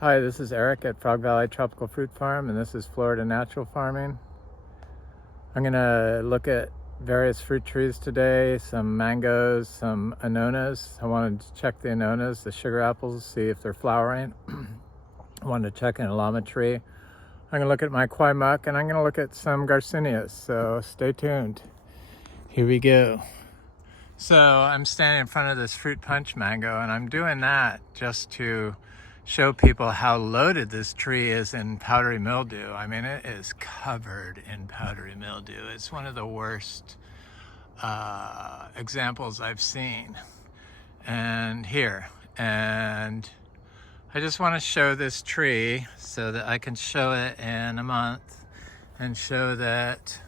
Hi, this is Eric at Frog Valley Tropical Fruit Farm, and this is Florida Natural Farming. I'm going to look at various fruit trees today, some mangoes, some annonas. I wanted to check the annonas, the sugar apples, see if they're flowering. I wanted to check an llama tree. I'm going to look at my kwai muck, and I'm going to look at some garcinias, so stay tuned. Here we go. So I'm standing in front of this fruit punch mango, and I'm doing that just to show people how loaded this tree is in powdery mildew. I mean, it is covered in powdery mildew. It's one of the worst examples I've seen. And here, and I just want to show this tree so that I can show it in a month and show that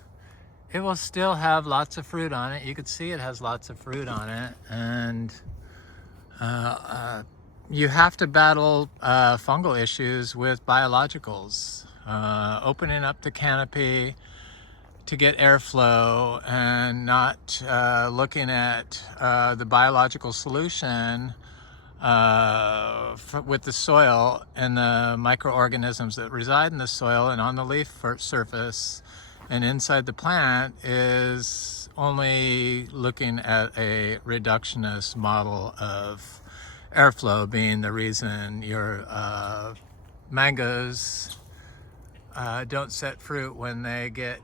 it will still have lots of fruit on it. You can see it has lots of fruit on it, and you have to battle fungal issues with biologicals. Opening up the canopy to get airflow and not looking at the biological solution with the soil and the microorganisms that reside in the soil and on the leaf surface and inside the plant is only looking at a reductionist model of airflow being the reason your mangoes don't set fruit when they get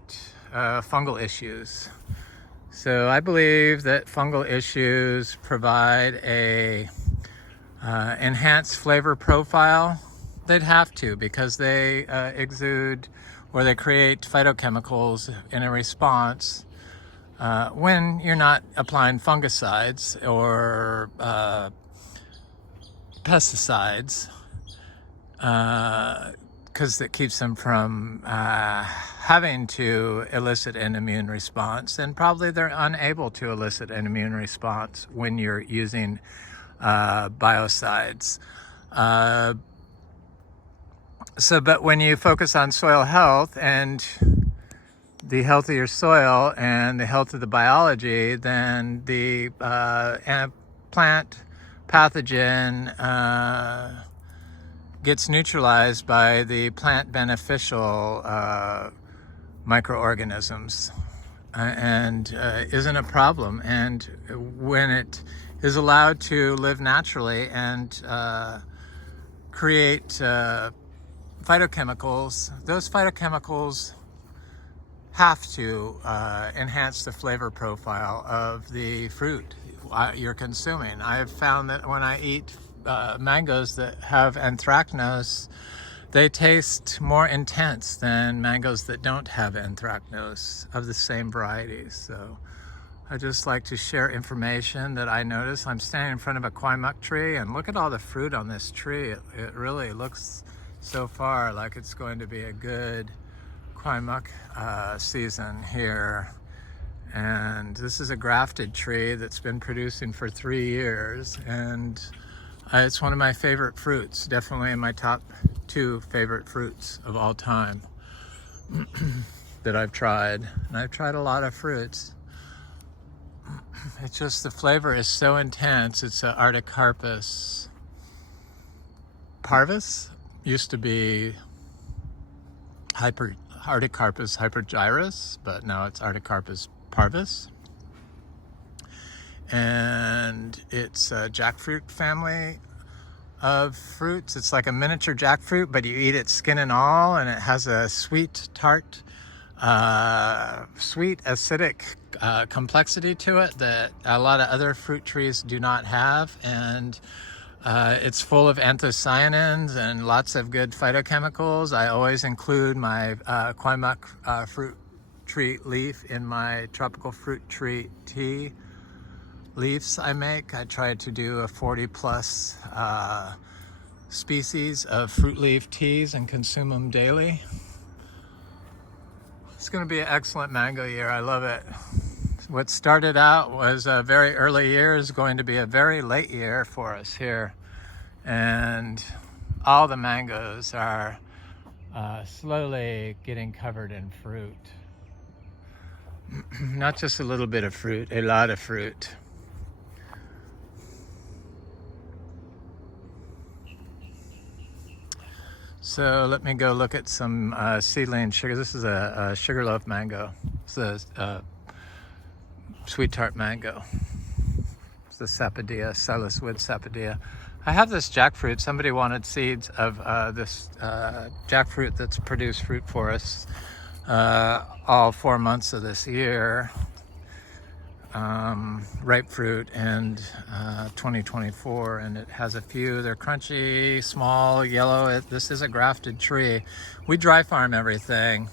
fungal issues. So I believe that fungal issues provide a enhanced flavor profile. They'd have to, because they exude or they create phytochemicals in a response when you're not applying fungicides or pesticides, because it keeps them from having to elicit an immune response, and probably they're unable to elicit an immune response when you're using biocides. But when you focus on soil health and the healthier soil and the health of the biology, then the plant pathogen gets neutralized by the plant beneficial microorganisms and isn't a problem. And when it is allowed to live naturally and create phytochemicals, those phytochemicals have to enhance the flavor profile of the fruit you're consuming. I've found that when I eat mangoes that have anthracnose, they taste more intense than mangoes that don't have anthracnose of the same varieties. So I just like to share information that I notice. I'm standing in front of a kwai muck tree, and look at all the fruit on this tree. It really looks so far like it's going to be a good kwai muck season here. And this is a grafted tree that's been producing for 3 years, and it's one of my favorite fruits, definitely in my top 2 favorite fruits of all time that I've tried. And I've tried a lot of fruits. It's just the flavor is so intense. It's a Artocarpus parvus. Used to be Artocarpus hypergyrus, but now it's Artocarpus parvus. And it's a jackfruit family of fruits. It's like a miniature jackfruit, but you eat it skin and all, and it has a sweet, tart, sweet, acidic complexity to it that a lot of other fruit trees do not have. And it's full of anthocyanins and lots of good phytochemicals. I always include my kwai muck fruit tree leaf in my tropical fruit tree tea leaves I make. I try to do a 40 plus species of fruit leaf teas and consume them daily. It's going to be an excellent mango year. I love it. What started out was a very early year is going to be a very late year for us here. And all the mangoes are slowly getting covered in fruit. Not just a little bit of fruit, a lot of fruit. So let me go look at some seedling sugar. This is a sugarloaf mango. It's a sweet tart mango. It's the Sapodilla, Silas Wood Sapodilla. I have this jackfruit. Somebody wanted seeds of this jackfruit that's produced fruit for us all 4 months of this year. Ripe fruit and 2024, and it has a few. They're crunchy, small, yellow. This is a grafted tree. We dry farm everything.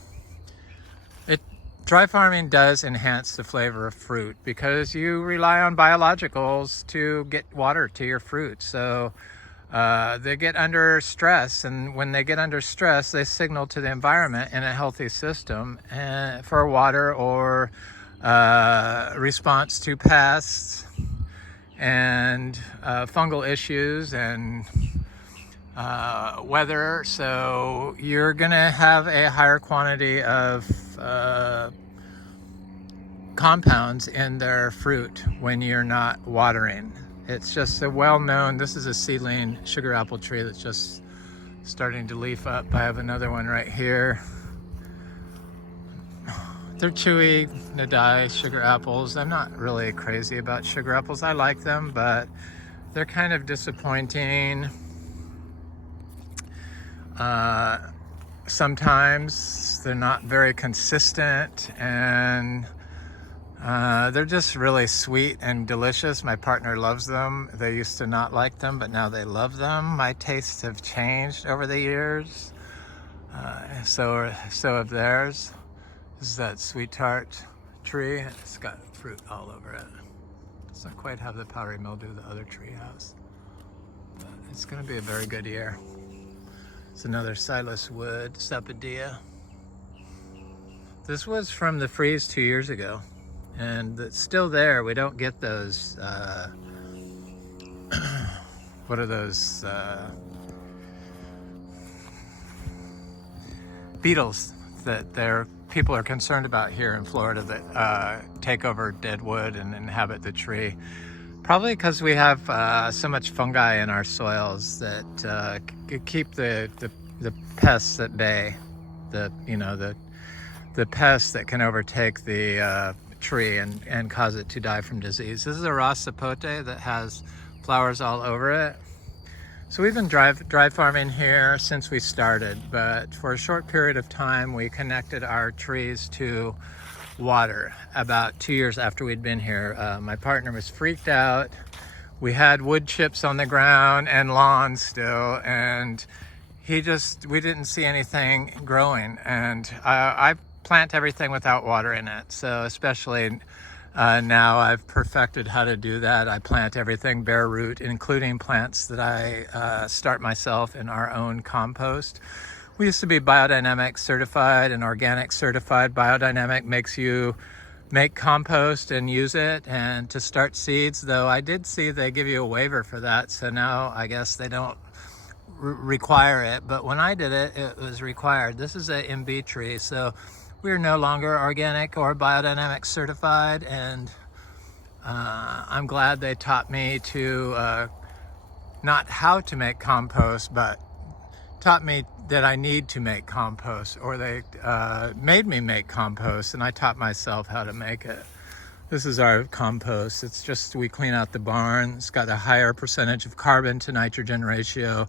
Dry farming does enhance the flavor of fruit because you rely on biologicals to get water to your fruit. So they get under stress, and when they get under stress, they signal to the environment in a healthy system for water or response to pests and fungal issues and weather. So you're gonna have a higher quantity of compounds in their fruit when you're not watering. It's just a well-known, this is a seedling sugar apple tree that's just starting to leaf up. I have another one right here. They're chewy, Nadai sugar apples. I'm not really crazy about sugar apples. I like them, but they're kind of disappointing. Sometimes they're not very consistent, and they're just really sweet and delicious. My partner loves them. They used to not like them, but now they love them. My tastes have changed over the years. So have theirs. This is that sweet tart tree. It's got fruit all over it. Doesn't quite have the powdery mildew the other tree has. But it's gonna be a very good year. It's another Silas Wood Sapodilla. This was from the freeze 2 years ago, and it's still there. We don't get those, what are those, beetles that people are concerned about here in Florida that take over dead wood and inhabit the tree. Probably because we have so much fungi in our soils that keep the pests at bay. The pests that can overtake the tree and cause it to die from disease. This is a raw sapote that has flowers all over it. So we've been dry farming here since we started, but for a short period of time we connected our trees to water about 2 years after we'd been here. My partner was freaked out. We had wood chips on the ground and lawns still, and we didn't see anything growing. And I plant everything without water in it, so especially now I've perfected how to do that. I plant everything bare root, including plants that I start myself in our own compost. We used to be biodynamic certified and organic certified. Biodynamic makes you make compost and use it and to start seeds, though I did see they give you a waiver for that, so now I guess they don't require it, but when I did it, it was required. This is a Imbe tree, so we're no longer organic or biodynamic certified, and I'm glad they taught me to not how to make compost, but taught me that I need to make compost, or they made me make compost, and I taught myself how to make it. This is our compost. It's just, we clean out the barn. It's got a higher percentage of carbon to nitrogen ratio.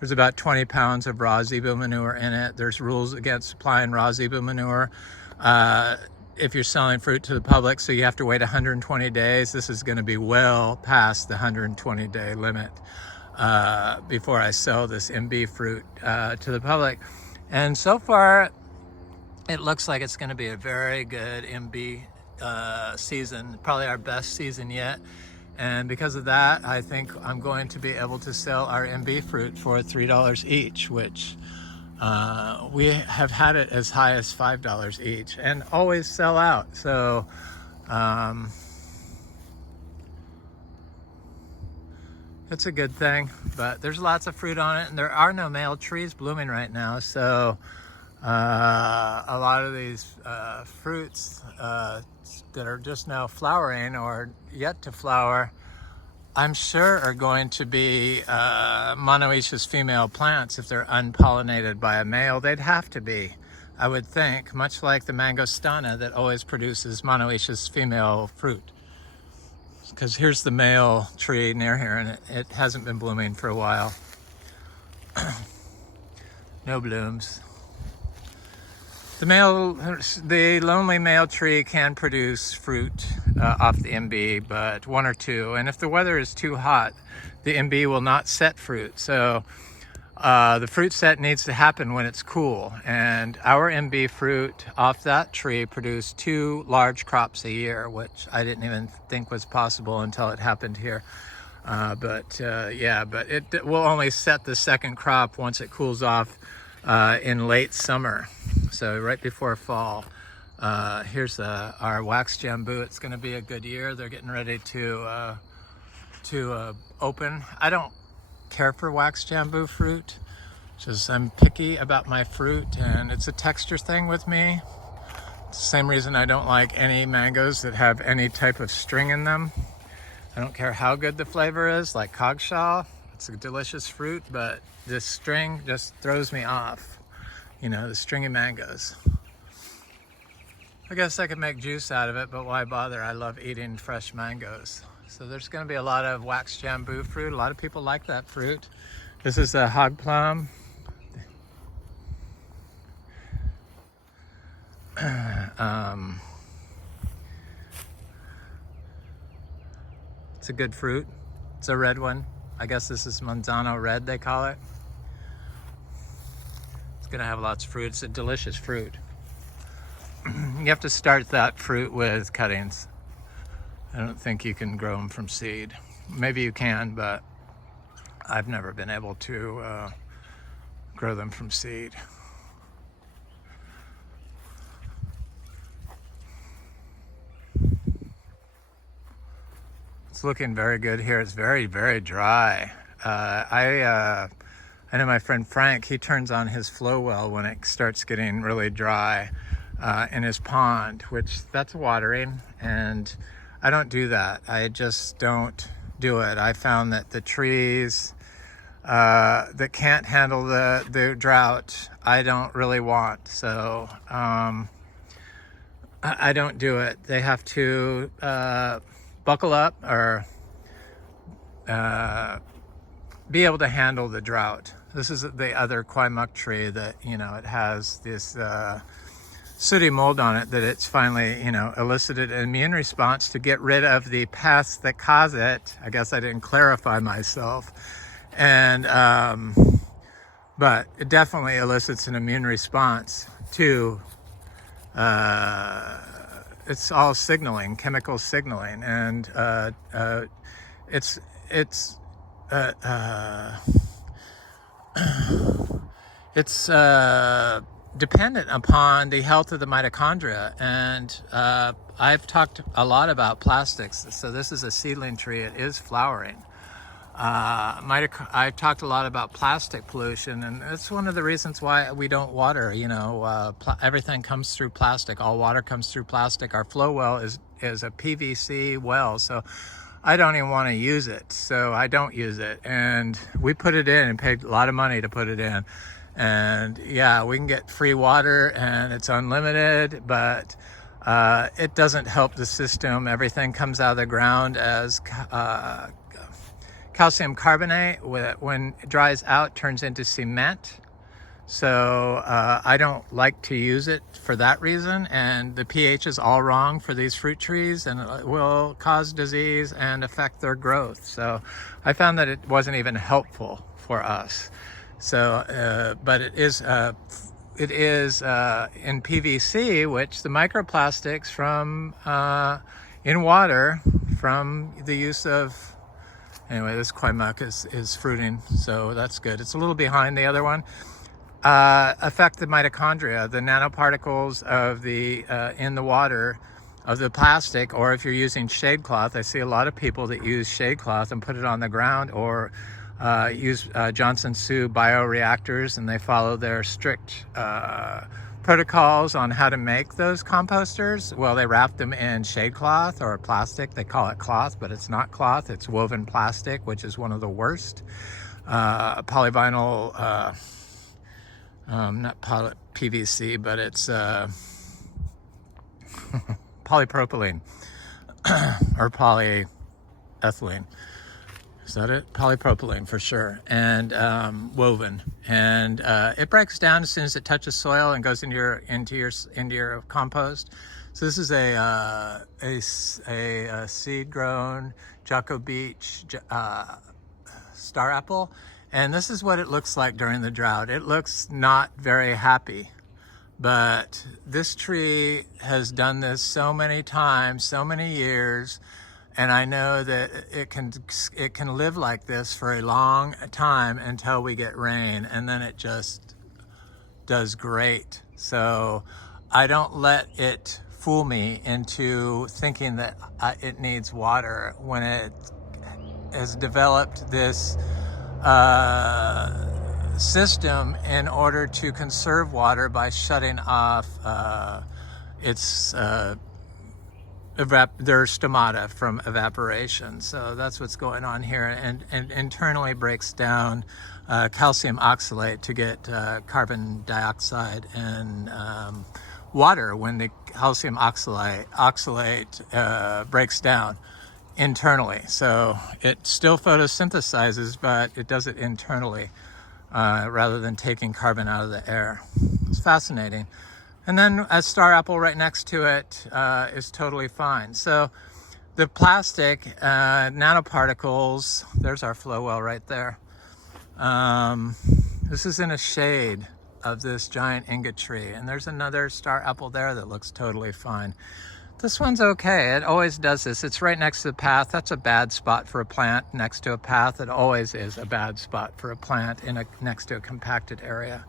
There's about 20 pounds of raw zebu manure in it. There's rules against supplying raw zebu manure if you're selling fruit to the public, so you have to wait 120 days. This is gonna be well past the 120-day limit before I sell this Imbe fruit to the public. And so far, it looks like it's gonna be a very good Imbe season, probably our best season yet. And because of that, I think I'm going to be able to sell our Imbe fruit for $3 each, which we have had it as high as $5 each and always sell out. So it's a good thing, but there's lots of fruit on it, and there are no male trees blooming right now. So a lot of these fruits that are just now flowering or yet to flower I'm sure are going to be monoecious female plants. If they're unpollinated by a male, they'd have to be, I would think, much like the mangostana that always produces monoecious female fruit. Because here's the male tree near here, and it hasn't been blooming for a while. No blooms. The lonely male tree can produce fruit off the Imbe, but one or two. And if the weather is too hot, the Imbe will not set fruit. So the fruit set needs to happen when it's cool. And our Imbe fruit off that tree produced 2 large crops a year, which I didn't even think was possible until it happened here. But it will only set the second crop once it cools off in late summer, so right before fall. Here's our wax jambu. It's going to be a good year. They're getting ready to open. I don't care for wax jambu fruit, just I'm picky about my fruit, and it's a texture thing with me. It's the same reason I don't like any mangoes that have any type of string in them. I don't care how good the flavor is, like coggeshall. It's a delicious fruit, but this string just throws me off. You know, the stringy mangoes. I guess I could make juice out of it, but why bother? I love eating fresh mangoes. So there's going to be a lot of wax jambu fruit. A lot of people like that fruit. This is a hog plum. It's a good fruit. It's a red one. I guess this is Manzano red, they call it. It's gonna have lots of fruit. It's a delicious fruit. You have to start that fruit with cuttings. I don't think you can grow them from seed. Maybe you can, but I've never been able to grow them from seed. It's looking very good here. It's very, very dry. I know my friend Frank, he turns on his flow well when it starts getting really dry in his pond, which that's watering, and I don't do that. I just don't do it. I found that the trees that can't handle the drought, I don't really want. So I don't do it. They have to buckle up or be able to handle the drought. This is the other Quaimuck tree that, you know, it has this sooty mold on it that it's finally, you know, elicited an immune response to get rid of the pests that cause it. I guess I didn't clarify myself. And but it definitely elicits an immune response to it's all signaling, chemical signaling, and it's dependent upon the health of the mitochondria. And I've talked a lot about plastics. So this is a seedling tree. It is flowering. I've talked a lot about plastic pollution, and it's one of the reasons why we don't water. You know, everything comes through plastic. All water comes through plastic. Our flow well is a PVC well, so I don't even want to use it. So I don't use it, and we put it in and paid a lot of money to put it in. And yeah, we can get free water, and it's unlimited, but it doesn't help the system. Everything comes out of the ground as calcium carbonate. When it dries out, turns into cement. So I don't like to use it for that reason, and the pH is all wrong for these fruit trees, and it will cause disease and affect their growth. So I found that it wasn't even helpful for us. So but it is in PVC, which the microplastics from in water from the use of. Anyway, this Quaimuck is fruiting, so that's good. It's a little behind the other one. Affect the mitochondria, the nanoparticles of the in the water of the plastic, or if you're using shade cloth. I see a lot of people that use shade cloth and put it on the ground, or use Johnson Sioux bioreactors, and they follow their strict protocols on how to make those composters. Well, they wrap them in shade cloth or plastic. They call it cloth, but it's not cloth. It's woven plastic, which is one of the worst. Polyvinyl, not PVC, but it's polypropylene or polyethylene. Is that it? Polypropylene for sure, and woven, and it breaks down as soon as it touches soil and goes into your compost. So this is a seed-grown Jocko Beach star apple, and this is what it looks like during the drought. It looks not very happy, but this tree has done this so many times, so many years. And I know that it can live like this for a long time until we get rain, and then it just does great. So I don't let it fool me into thinking that it needs water when it has developed this system in order to conserve water by shutting off its their stomata from evaporation. So that's what's going on here, and internally breaks down calcium oxalate to get carbon dioxide and water when the calcium oxalate breaks down internally. So it still photosynthesizes, but it does it internally rather than taking carbon out of the air. It's fascinating. And then a star apple right next to it is totally fine. So the plastic nanoparticles, there's our flow well right there. This is in a shade of this giant ingot tree. And there's another star apple there that looks totally fine. This one's okay. It always does this. It's right next to the path. That's a bad spot for a plant next to a path. It always is a bad spot for a plant next to a compacted area.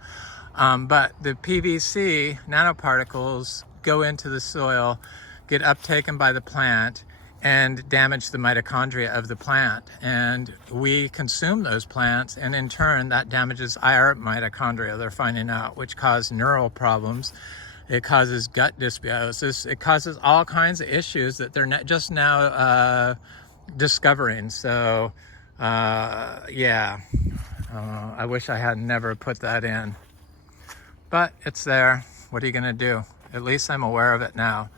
But the PVC nanoparticles go into the soil, get uptaken by the plant, and damage the mitochondria of the plant. And we consume those plants, and in turn, that damages our mitochondria, they're finding out, which cause neural problems. It causes gut dysbiosis. It causes all kinds of issues that they're just now discovering. So, yeah, I wish I had never put that in. But it's there. What are you going to do? At least I'm aware of it now.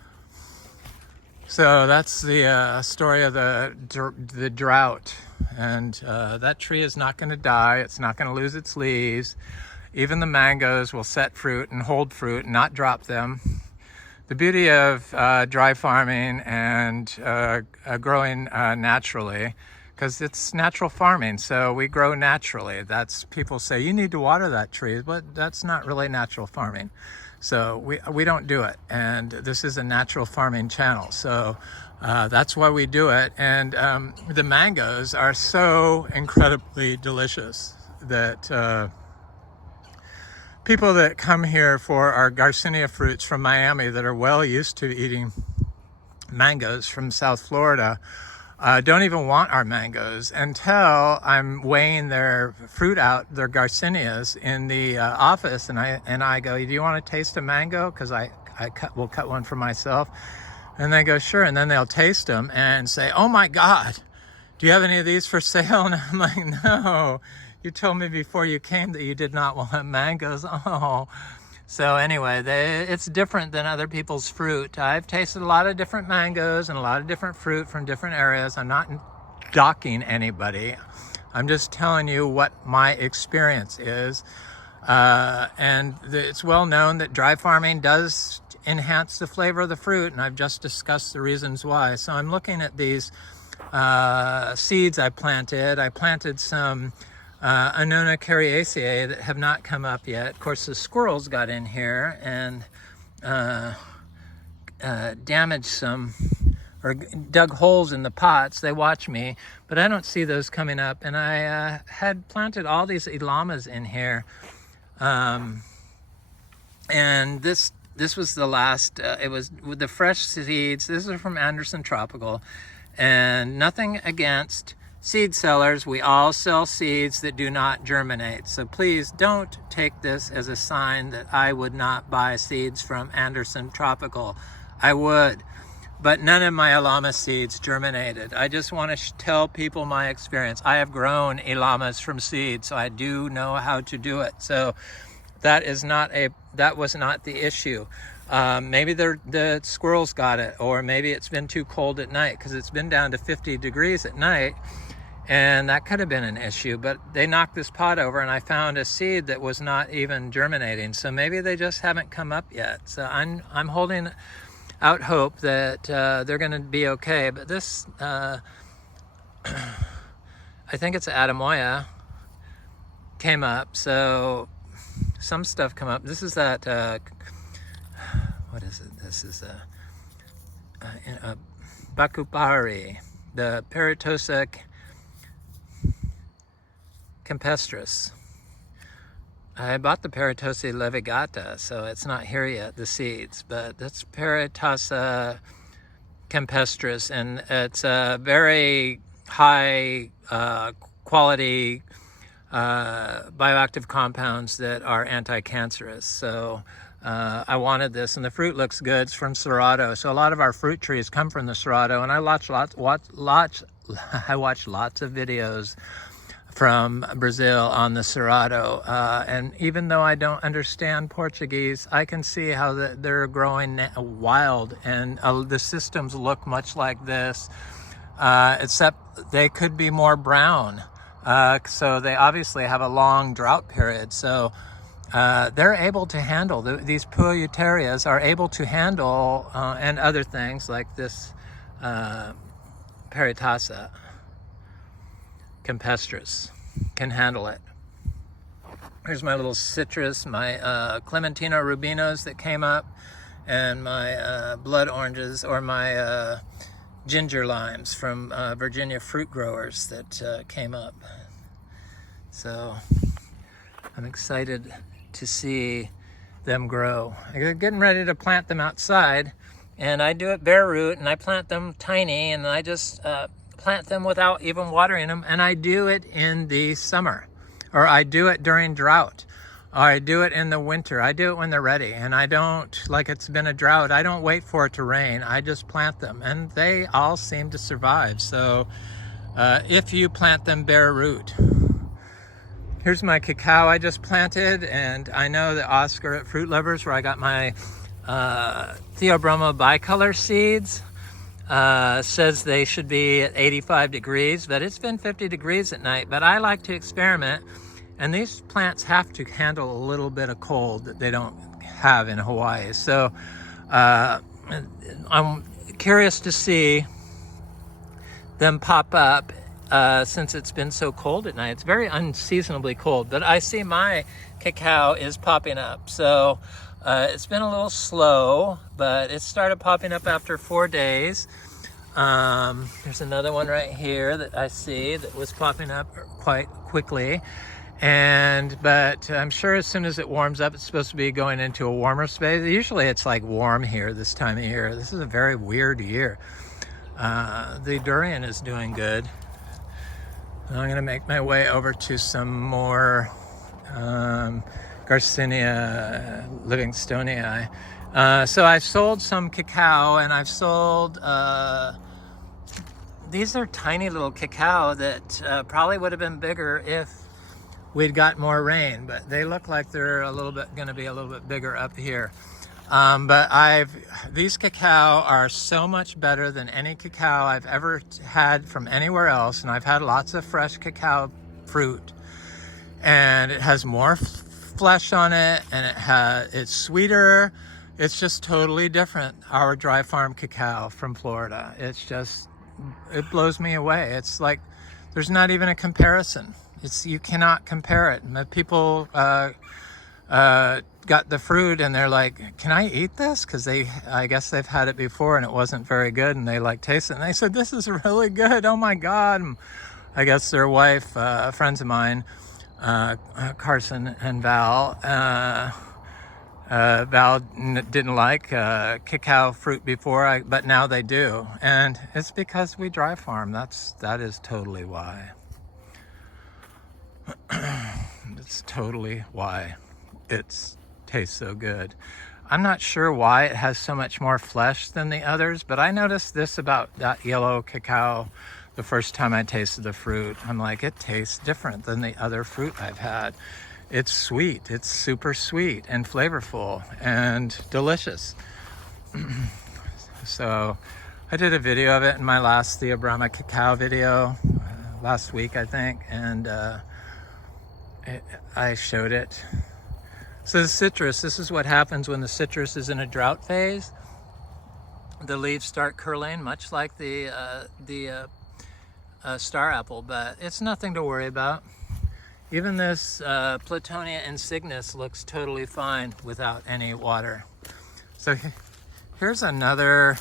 So that's the story of the drought. And that tree is not going to die. It's not going to lose its leaves. Even the mangoes will set fruit and hold fruit and not drop them. The beauty of dry farming and growing naturally, because it's natural farming, so we grow naturally. That's, people say, you need to water that tree, but that's not really natural farming. So we don't do it, and this is a natural farming channel, so that's why we do it. And the mangoes are so incredibly delicious that people that come here for our Garcinia fruits from Miami that are well used to eating mangoes from South Florida don't even want our mangoes until I'm weighing their fruit out, their Garcinias, in the office, and I go, do you want to taste a mango? Because will cut one for myself. And they go, sure. And then they'll taste them and say, oh my God, do you have any of these for sale? And I'm like, no, you told me before you came that you did not want mangoes. Oh. So anyway, it's different than other people's fruit. I've tasted a lot of different mangoes and a lot of different fruit from different areas. I'm not docking anybody. I'm just telling you what my experience is. And it's well known that dry farming does enhance the flavor of the fruit, and I've just discussed the reasons why. So I'm looking at these seeds I planted. I planted some Annona cariaceae that have not come up yet. Of course, the squirrels got in here and damaged some, or dug holes in the pots. They watch me, but I don't see those coming up. And I had planted all these elamas in here, and this was the last. It was with the fresh seeds. This is from Anderson Tropical, and nothing against seed sellers, we all sell seeds that do not germinate. So please don't take this as a sign that I would not buy seeds from Anderson Tropical. I would, but none of my Ilama seeds germinated. I just want to tell people my experience. I have grown Ilamas from seeds, so I do know how to do it. So that was not the issue. Maybe the squirrels got it, or maybe it's been too cold at night, because it's been down to 50 degrees at night, and that could have been an issue. But they knocked this pot over, and I found a seed that was not even germinating. So maybe they just haven't come up yet. So I'm holding out hope that they're going to be okay. But this, I think it's Adamoya, came up. So some stuff come up. This is that, what is it? This is a Bakupari, the Peritosa campestris. I bought the Peritosa levigata, so it's not here yet, the seeds, but that's Peritosa campestris, and it's a very high quality bioactive compounds that are anti-cancerous. So I wanted this, and the fruit looks good. It's from Cerrado. So a lot of our fruit trees come from the Cerrado, and I watch lots of videos from Brazil on the Cerrado. And even though I don't understand Portuguese, I can see how they're growing wild, and the systems look much like this, except they could be more brown. So they obviously have a long drought period. So they're able to handle, these Puerutarias are able to handle, and other things like this Peritosa campestris can handle it. Here's my little citrus, my Clementino rubinos that came up, and my blood oranges, or my ginger limes from Virginia fruit growers that came up. So I'm excited to see them grow. I'm getting ready to plant them outside, and I do it bare root, and I plant them tiny, and I just plant them without even watering them, and I do it in the summer, or I do it during drought, or I do it in the winter. I do it when they're ready, and I don't, like it's been a drought, I don't wait for it to rain. I just plant them, and they all seem to survive. So if you plant them bare root. Here's my cacao I just planted, and I know that Oscar at Fruit Lovers, where I got my Theobroma bicolor seeds, says they should be at 85 degrees, but it's been 50 degrees at night. But I like to experiment, and these plants have to handle a little bit of cold that they don't have in Hawaii. So I'm curious to see them pop up since it's been so cold at night. It's very unseasonably cold, but I see my cacao is popping up. So it's been a little slow, but it started popping up after 4 days. There's another one right here that I see that was popping up quite quickly. But I'm sure as soon as it warms up, it's supposed to be going into a warmer space. Usually it's like warm here this time of year. This is a very weird year. The durian is doing good. I'm going to make my way over to some more Garcinia Livingstonii. So I've sold some cacao, and I've sold, these are tiny little cacao that probably would have been bigger if we'd got more rain, but they look like they're going to be a little bit bigger up here. But these cacao are so much better than any cacao I've ever had from anywhere else, and I've had lots of fresh cacao fruit, and it has more flesh on it, and it's sweeter. It's just totally different. Our dry farm cacao from Florida. It blows me away. It's like there's not even a comparison. You cannot compare it. People got the fruit, and they're like, "Can I eat this?" Because I guess they've had it before and it wasn't very good, and they taste it, and they said, "This is really good. Oh my God!" And I guess their wife, friends of mine, Carson and Val, Val didn't like cacao fruit before, but now they do. And it's because we dry farm. That is totally why. It's totally why it tastes so good. I'm not sure why it has so much more flesh than the others, but I noticed this about that yellow cacao the first time I tasted the fruit. I'm like, it tastes different than the other fruit I've had. It's sweet. It's super sweet and flavorful and delicious. So I did a video of it in my last Theobroma cacao video last week, I think, and I showed it. So the citrus, this is what happens when the citrus is in a drought phase. The leaves start curling, much like the star apple, but it's nothing to worry about. Even this Platonia insignis looks totally fine without any water. So here's another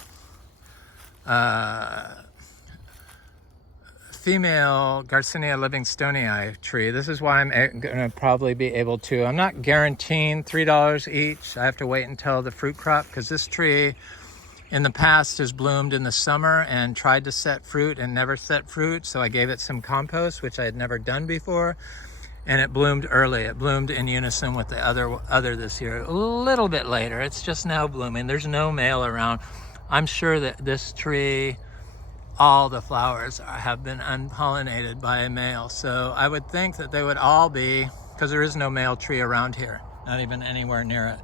female Garcinia Livingstonii tree. This is why I'm going to probably be able to. I'm not guaranteeing $3 each. I have to wait until the fruit crop, because this tree in the past has bloomed in the summer and tried to set fruit and never set fruit. So I gave it some compost, which I had never done before. And it bloomed early. It bloomed in unison with the other this year. A little bit later. It's just now blooming. There's no male around. I'm sure that this tree, all the flowers have been unpollinated by a male. So I would think that they would all be, because there is no male tree around here, not even anywhere near it.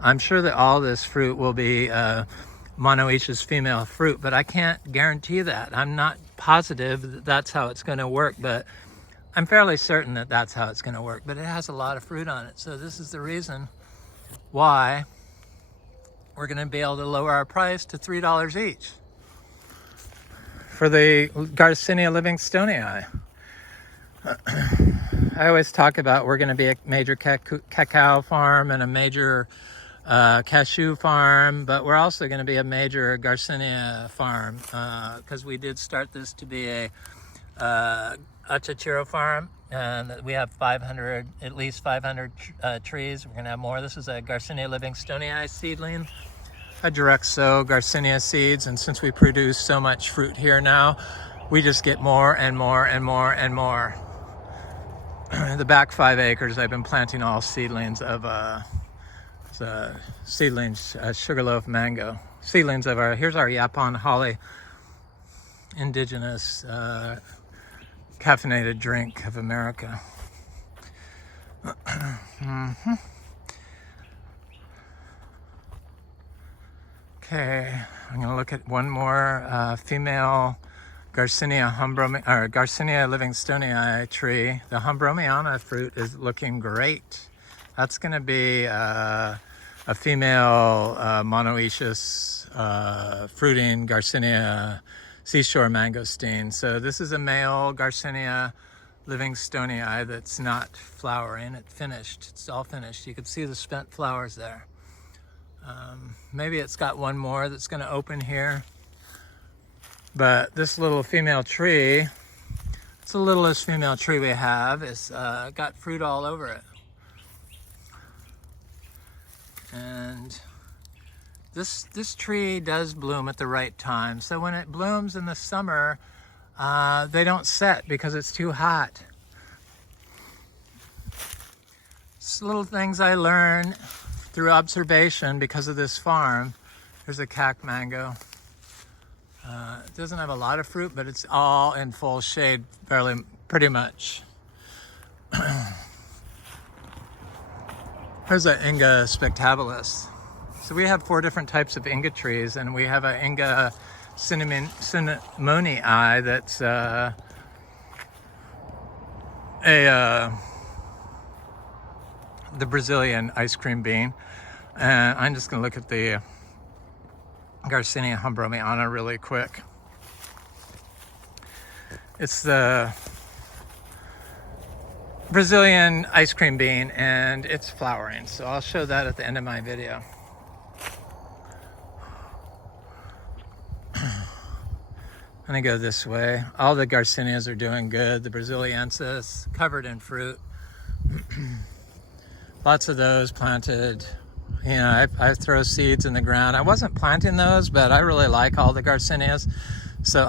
I'm sure that all this fruit will be monoecious female fruit, but I can't guarantee that. I'm not positive that that's how it's going to work, but I'm fairly certain that that's how it's going to work. But it has a lot of fruit on it, so this is the reason why we're going to be able to lower our price to $3 each for the Garcinia Livingstonii. I always talk about we're going to be a major cacao farm and a major cashew farm, but we're also going to be a major Garcinia farm, because we did start this to be a Achachiro farm, and we have at least 500 trees. We're going to have more. This is a Garcinia Livingstonii seedling, a direct sow Garcinia seeds, and since we produce so much fruit here now, we just get more and more and more and more. The back 5 acres, I've been planting all seedlings of sugarloaf mango. Seedlings of here's our Yapon holly, indigenous caffeinated drink of America. Okay, I'm going to look at one more female Garcinia Livingstonii tree. The Humbromiana fruit is looking great. That's going to be a female monoecious fruiting Garcinia Seashore Mangosteen. So this is a male Garcinia Livingstonii that's not flowering. It's finished. It's all finished. You can see the spent flowers there. Maybe it's got one more that's going to open here. But this little female tree, it's the littlest female tree we have. It's got fruit all over it. And this tree does bloom at the right time. So when it blooms in the summer, they don't set because it's too hot. It's little things I learn through observation because of this farm. Here's a cac mango. It doesn't have a lot of fruit, but it's all in full shade, pretty much. Here's an Inga spectabilis. So we have 4 different types of Inga trees, and we have an Inga cinnamonii that's the Brazilian ice cream bean. And I'm just going to look at the Garcinia Humbromiana really quick. It's the Brazilian ice cream bean, and it's flowering. So I'll show that at the end of my video. I'm gonna go this way. All the Garcinias are doing good. The Braziliensis covered in fruit. Lots of those planted You know, I throw seeds in the ground. I wasn't planting those, but I really like all the garcinias. So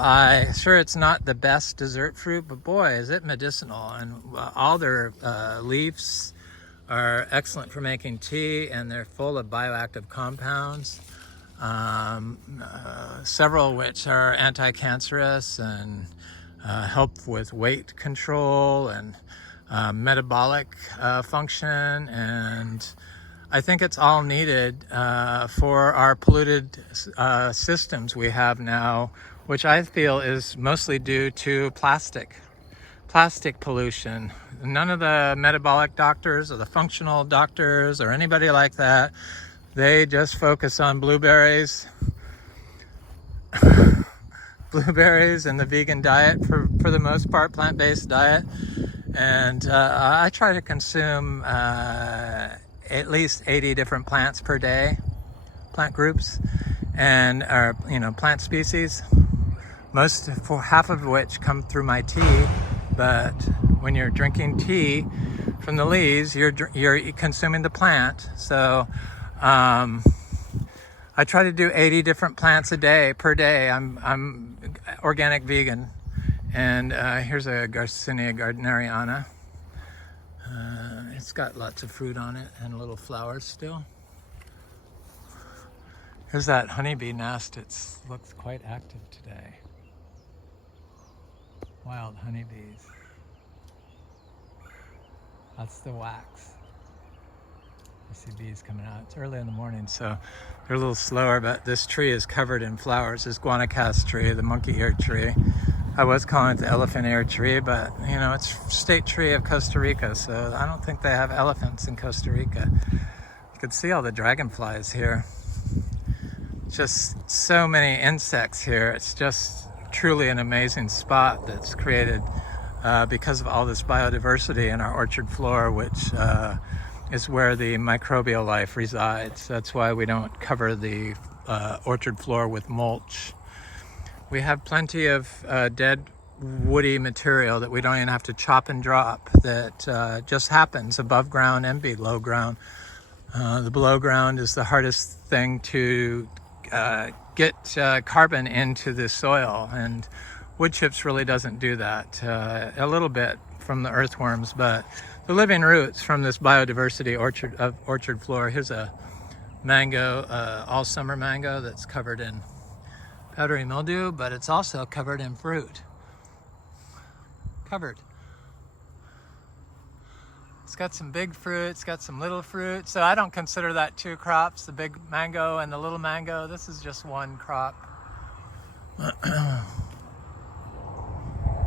sure it's not the best dessert fruit, but boy, is it medicinal. And all their leaves are excellent for making tea, and they're full of bioactive compounds. Several of which are anti-cancerous and help with weight control and metabolic function, and I think it's all needed for our polluted systems we have now, which I feel is mostly due to plastic pollution. None of the metabolic doctors or the functional doctors or anybody like that, they just focus on blueberries and the vegan diet for the most part, plant-based diet. And I try to consume at least 80 different plants per day, plant groups, and plant species. Half of which come through my tea. But when you're drinking tea from the leaves, you're consuming the plant. So I try to do 80 different plants a day per day. I'm organic vegan. And here's a Garcinia gardneriana. It's got lots of fruit on it and little flowers still. Here's that honeybee nest. It looks quite active today. Wild honeybees. That's the wax. I see bees coming out. It's early in the morning, so they're a little slower, but this tree is covered in flowers. This guanacaste tree, the monkey ear tree. I was calling it the elephant ear tree, but you know, it's state tree of Costa Rica, so I don't think they have elephants in Costa Rica. You can see all the dragonflies here. Just so many insects here. It's just truly an amazing spot that's created because of all this biodiversity in our orchard floor, which is where the microbial life resides. That's why we don't cover the orchard floor with mulch. We have plenty of dead woody material that we don't even have to chop and drop, that just happens above ground and below ground. The below ground is the hardest thing to get carbon into the soil, and wood chips really doesn't do that. A little bit from the earthworms, but the living roots from this biodiversity orchard floor. Here's a mango, all summer mango that's covered in powdery mildew, but it's also covered in fruit. It's got some big fruit, it's got some little fruit, so I don't consider that two crops, the big mango and the little mango. This is just one crop.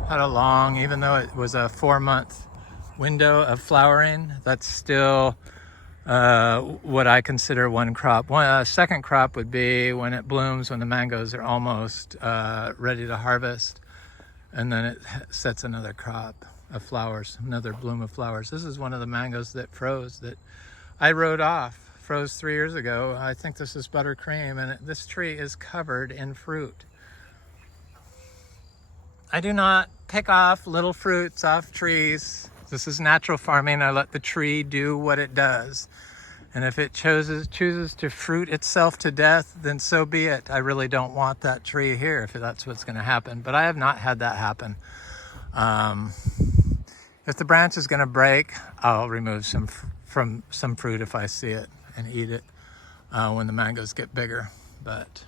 Had a long, even though it was a 4-month window of flowering, that's still what I consider one crop. Second crop would be when it blooms, when the mangoes are almost ready to harvest, and then it sets another crop of flowers, another bloom of flowers. This is one of the mangoes that froze, that I froze 3 years ago. I think this is buttercream, and this tree is covered in fruit. I do not pick off little fruits off trees. This is natural farming. I let the tree do what it does. And if it chooses to fruit itself to death, then so be it. I really don't want that tree here if that's what's going to happen. But I have not had that happen. If the branch is going to break, I'll remove some fruit if I see it and eat it when the mangoes get bigger. But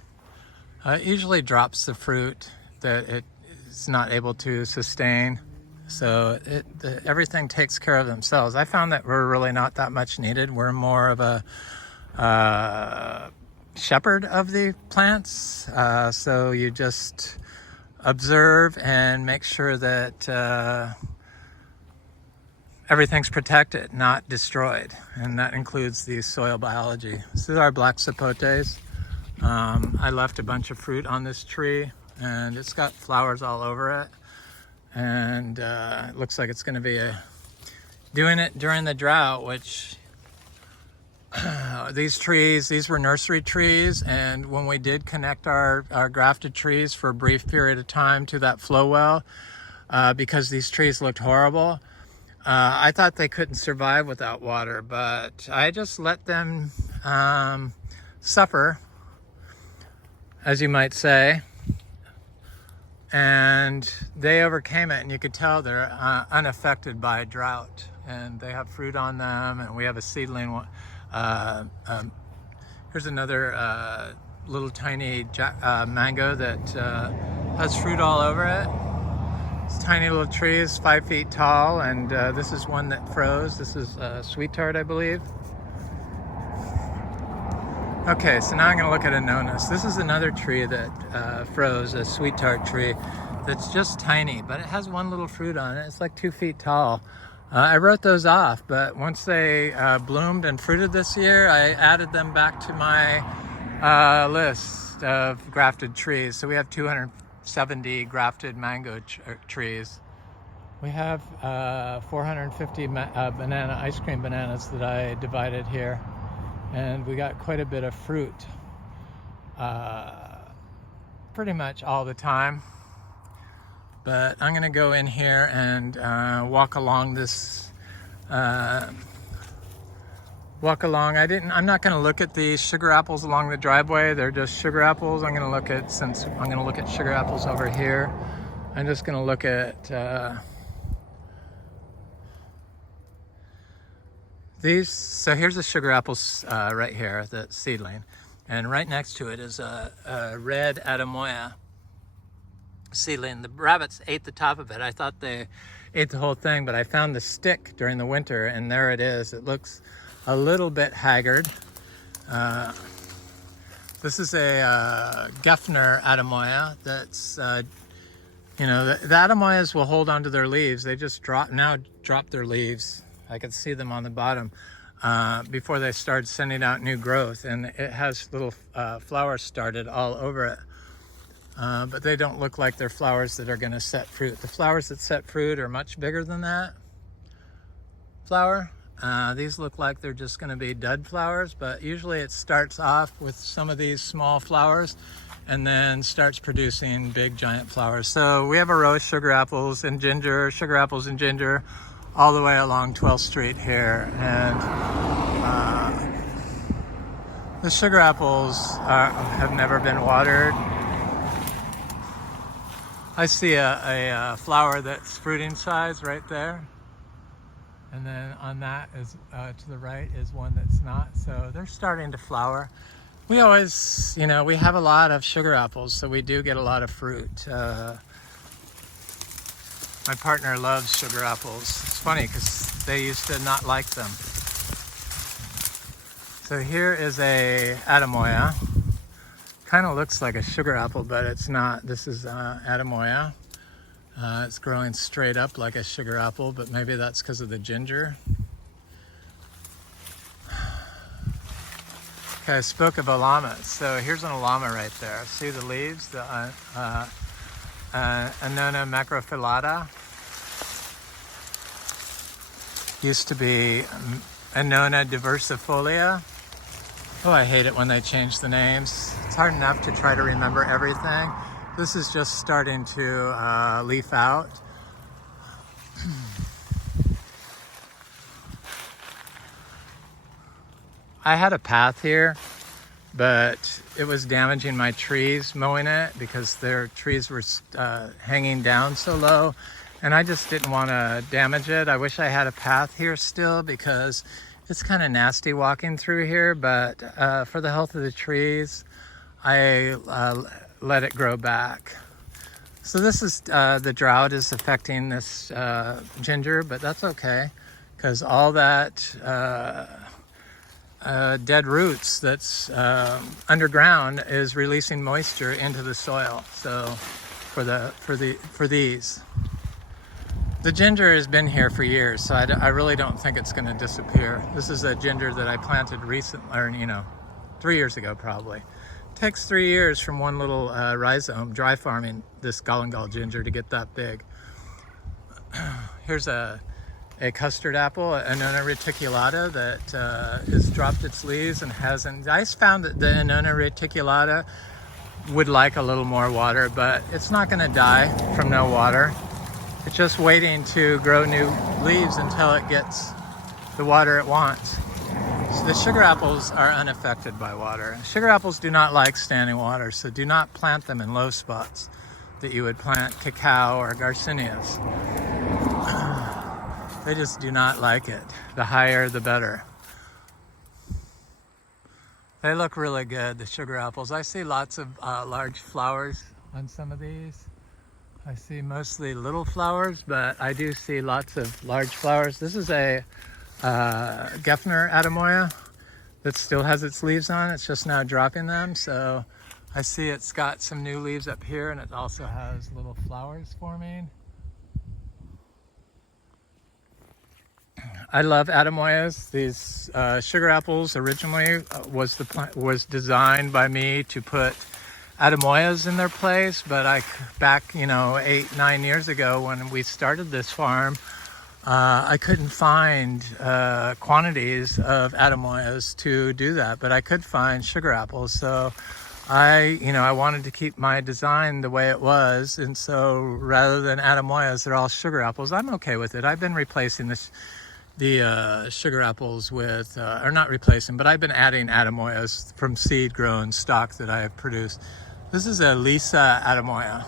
it usually drops the fruit that it is not able to sustain. So everything takes care of themselves. I found that we're really not that much needed. We're more of a shepherd of the plants. So you just observe and make sure that everything's protected, not destroyed. And that includes the soil biology. This is our black sapotes. I left a bunch of fruit on this tree, and it's got flowers all over it. And it looks like it's going to be doing it during the drought, which these were nursery trees, and when we did connect our grafted trees for a brief period of time to that flow well, because these trees looked horrible, I thought they couldn't survive without water, but I just let them suffer, as you might say, and they overcame it, and you could tell they're unaffected by drought, and they have fruit on them, and we have a seedling one. Here's another little tiny mango that has fruit all over it. It's tiny little trees, 5 feet tall, and this is one that froze. This is sweet tart, I believe. Okay, so now I'm gonna look at Annonas. This is another tree that froze, a sweet tart tree that's just tiny, but it has one little fruit on it. It's like 2 feet tall. I wrote those off, but once they bloomed and fruited this year, I added them back to my list of grafted trees. So we have 270 grafted mango trees. We have 450 banana ice cream bananas that I divided here. And we got quite a bit of fruit pretty much all the time. But I'm gonna go in here and walk along this I'm not gonna look at the sugar apples along the driveway. They're just sugar apples. I'm gonna look at sugar apples over here. I'm just gonna look at these. So here's the sugar apples right here, the seedling, and right next to it is a red Adamoya seedling. The rabbits ate the top of it. I thought they ate the whole thing, but I found the stick during the winter, and there it is. It looks a little bit haggard. This is a Gefner Adamoya. That's you know, the Adamoyas will hold onto their leaves. They just drop their leaves. I could see them on the bottom before they start sending out new growth, and it has little flowers started all over it. But they don't look like they're flowers that are going to set fruit. The flowers that set fruit are much bigger than that flower. These look like they're just going to be dud flowers, but usually it starts off with some of these small flowers and then starts producing big giant flowers. So we have a row of sugar apples and ginger all the way along 12th Street here, and the sugar apples have never been watered. I see a flower that's fruiting size right there, and then on that is to the right is one that's not. So they're starting to flower. We always, you know, we have a lot of sugar apples, so we do get a lot of fruit. My partner loves sugar apples. It's funny because they used to not like them. So here is a Adamoya. Kind of looks like a sugar apple, but it's not. This is Adamoya. It's growing straight up like a sugar apple, but maybe that's because of the ginger. Okay, I spoke of alamas. So here's an alama right there. See the leaves? The Annona macrophyllata. Used to be Annona diversifolia. Oh, I hate it when they change the names. It's hard enough to try to remember everything. This is just starting to leaf out. I had a path here, but it was damaging my trees mowing it because their trees were hanging down so low, and I just didn't want to damage it. I wish I had a path here still because it's kind of nasty walking through here, but for the health of the trees, I let it grow back. So this is, the drought is affecting this ginger, but that's okay because all that dead roots that's underground is releasing moisture into the soil. So for these. The ginger has been here for years, so I really don't think it's going to disappear. This is a ginger that I planted recently, or 3 years ago probably. It takes 3 years from one little rhizome, dry farming this galangal ginger, to get that big. Here's a custard apple, Annona reticulata, that has dropped its leaves and hasn't. I found that the Annona reticulata would like a little more water, but it's not going to die from no water. It's just waiting to grow new leaves until it gets the water it wants. So the sugar apples are unaffected by water. Sugar apples do not like standing water, so do not plant them in low spots that you would plant cacao or garcinias. They just do not like it. The higher, the better. They look really good, the sugar apples. I see lots of large flowers on some of these. I see mostly little flowers, but I do see lots of large flowers. This is a Gefner Adamoya that still has its leaves on. It's just now dropping them. So I see it's got some new leaves up here, and it also has little flowers forming. I love Adamoyas. These sugar apples originally was designed by me to put Adamoyas in their place, but back 8-9 years ago when we started this farm, I couldn't find quantities of Adamoyas to do that, but I could find sugar apples. So I wanted to keep my design the way it was, and so rather than Adamoyas, they're all sugar apples. I'm okay with it. I've been replacing the sugar apples with, or not replacing, but I've been adding Adamoyas from seed-grown stock that I have produced. This is a Lisa Adamoya.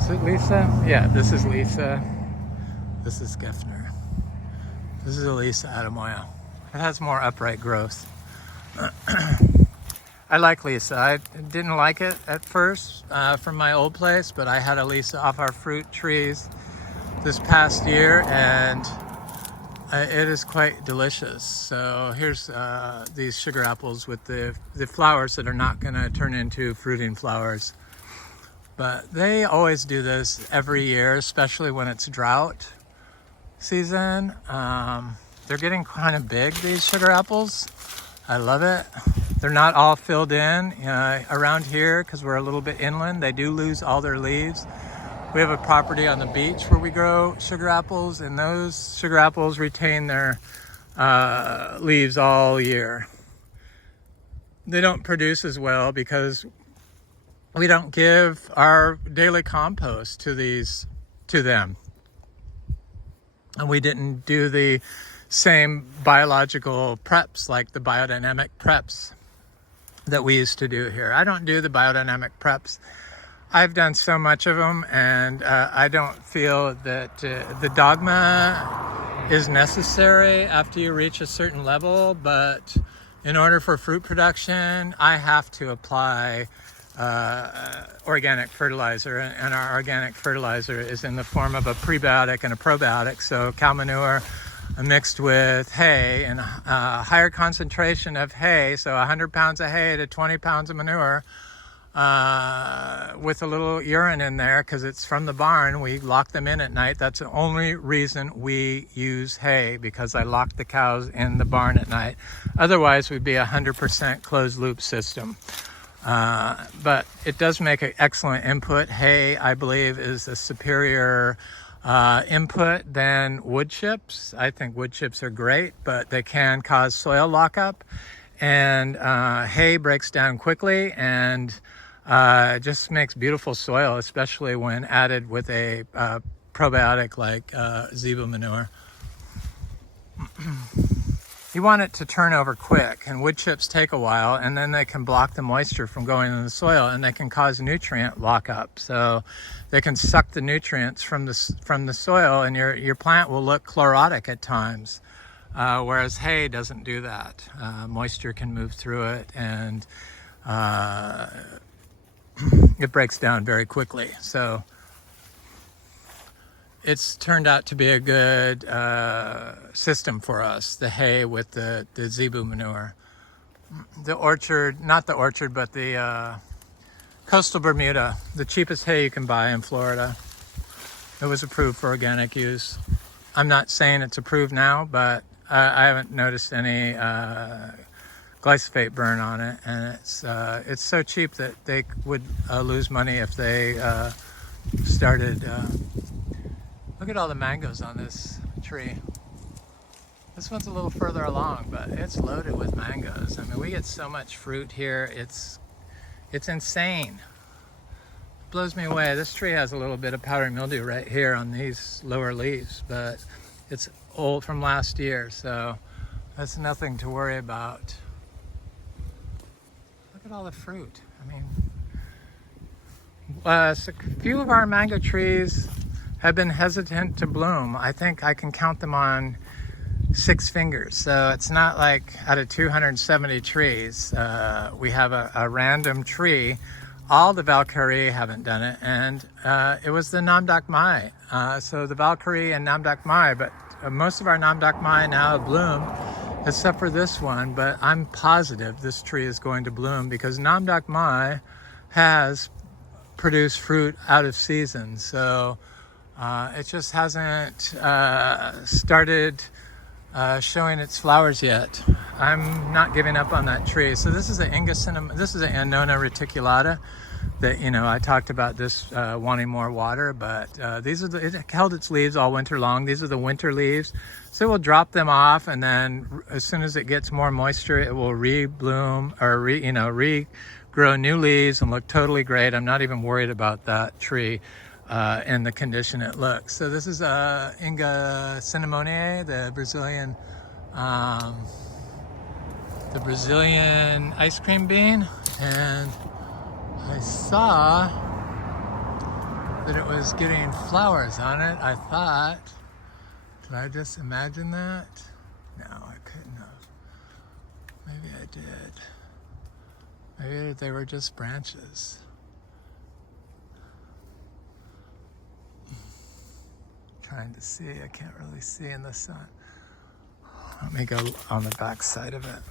Is it Lisa? Yeah, this is Lisa. This is Gefner. This is a Lisa Adamoya. It has more upright growth. I like Lisa. I didn't like it at first from my old place, but I had a Lisa off our fruit trees this past year, and it is quite delicious. So here's these sugar apples with the flowers that are not going to turn into fruiting flowers. But they always do this every year, especially when it's drought season. They're getting kind of big, these sugar apples. I love it. They're not all filled in around here because we're a little bit inland. They do lose all their leaves. We have a property on the beach where we grow sugar apples, and those sugar apples retain their leaves all year. They don't produce as well because we don't give our daily compost to them. And we didn't do the same biological preps like the biodynamic preps that we used to do here. I don't do the biodynamic preps. I've done so much of them, and I don't feel that the dogma is necessary after you reach a certain level, but in order for fruit production, I have to apply organic fertilizer, and our organic fertilizer is in the form of a prebiotic and a probiotic. So cow manure mixed with hay, and a higher concentration of hay, so 100 pounds of hay to 20 pounds of manure, with a little urine in there because it's from the barn. We lock them in at night. That's the only reason we use hay, because I lock the cows in the barn at night. Otherwise, we'd be 100% closed loop system. But it does make an excellent input. Hay, I believe, is a superior input than wood chips. I think wood chips are great, but they can cause soil lockup. And hay breaks down quickly, and it just makes beautiful soil, especially when added with a probiotic like zebu manure. You want it to turn over quick, and wood chips take a while, and then they can block the moisture from going in the soil, and they can cause nutrient lockup. So they can suck the nutrients from the soil, and your plant will look chlorotic at times. Whereas hay doesn't do that. Moisture can move through it, and it breaks down very quickly. So it's turned out to be a good system for us, the hay with the zebu manure. The orchard, not the orchard, but the coastal Bermuda, the cheapest hay you can buy in Florida. It was approved for organic use. I'm not saying it's approved now, but I haven't noticed any glyphosate burn on it, and it's so cheap that they would lose money if they started. Look at all the mangoes on this tree. This one's a little further along, but it's loaded with mangoes. I mean, we get so much fruit here. It's insane. It blows me away. This tree has a little bit of powdery mildew right here on these lower leaves, but it's old from last year, so That's nothing to worry about. Look at all the fruit. I mean, so a few of our mango trees have been hesitant to bloom. I think I can count them on 6 fingers. So it's not like out of 270 trees, we have a random tree. All the Valkyrie haven't done it, and it was the Namdak Mai. So the Valkyrie and Namdak Mai, but most of our Namdak Mai now have bloomed, except for this one. But I'm positive this tree is going to bloom because Namdak Mai has produced fruit out of season. So it just hasn't started showing its flowers yet. I'm not giving up on that tree. So this is an this is an Annona reticulata that, you know, I talked about this wanting more water, but these are it held its leaves all winter long. These are the winter leaves. So we'll drop them off, and then as soon as it gets more moisture, it will re-bloom or regrow new leaves and look totally great. I'm not even worried about that tree in the condition it looks. So this is Imbe cinnamoniae, the Brazilian ice cream bean, and I saw that it was getting flowers on it. I thought, did I just imagine that? No, I couldn't have. Maybe I did. Maybe they were just branches. Trying to see, I can't really see in the sun. Let me go on the back side of it.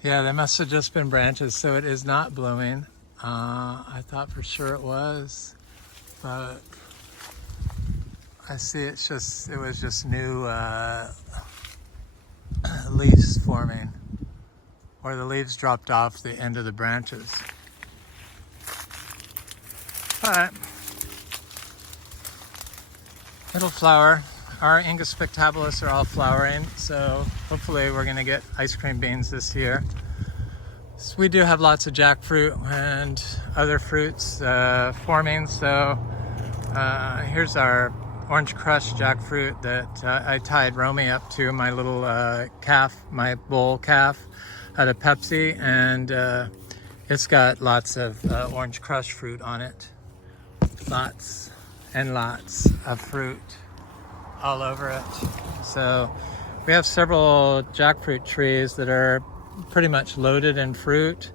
Yeah, they must have just been branches, so it is not blooming. I thought for sure it was, but I see it was just new leaves forming, or the leaves dropped off the end of the branches. But it'll flower. Our Inga spectabilis are all flowering, so hopefully we're going to get ice cream beans this year. So we do have lots of jackfruit and other fruits forming. So here's our orange crush jackfruit that I tied Romy up to, my little my bull calf, had a Pepsi, and it's got lots of orange crush fruit on it. Lots and lots of fruit all over it. So we have several jackfruit trees that are pretty much loaded in fruit.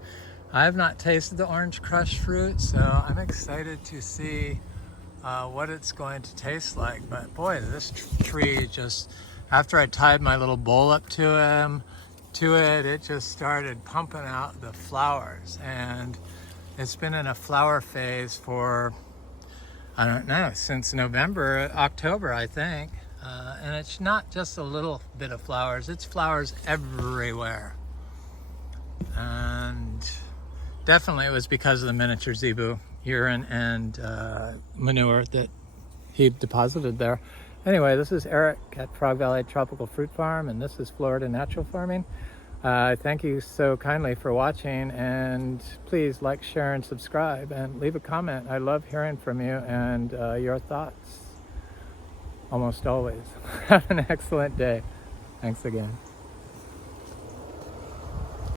I have not tasted the orange crush fruit, so I'm excited to see what it's going to taste like. But boy, this tree just, after I tied my little bowl up to it, it just started pumping out the flowers, and it's been in a flower phase for, I don't know, since October, I think. And it's not just a little bit of flowers, it's flowers everywhere. And definitely it was because of the miniature zebu urine and manure that he deposited there. Anyway, this is Eric at Frog Valley Tropical Fruit Farm, and this is Florida Natural Farming. Thank you so kindly for watching, and please like, share, and subscribe, and leave a comment. I love hearing from you and your thoughts, almost always. Have an excellent day. Thanks again.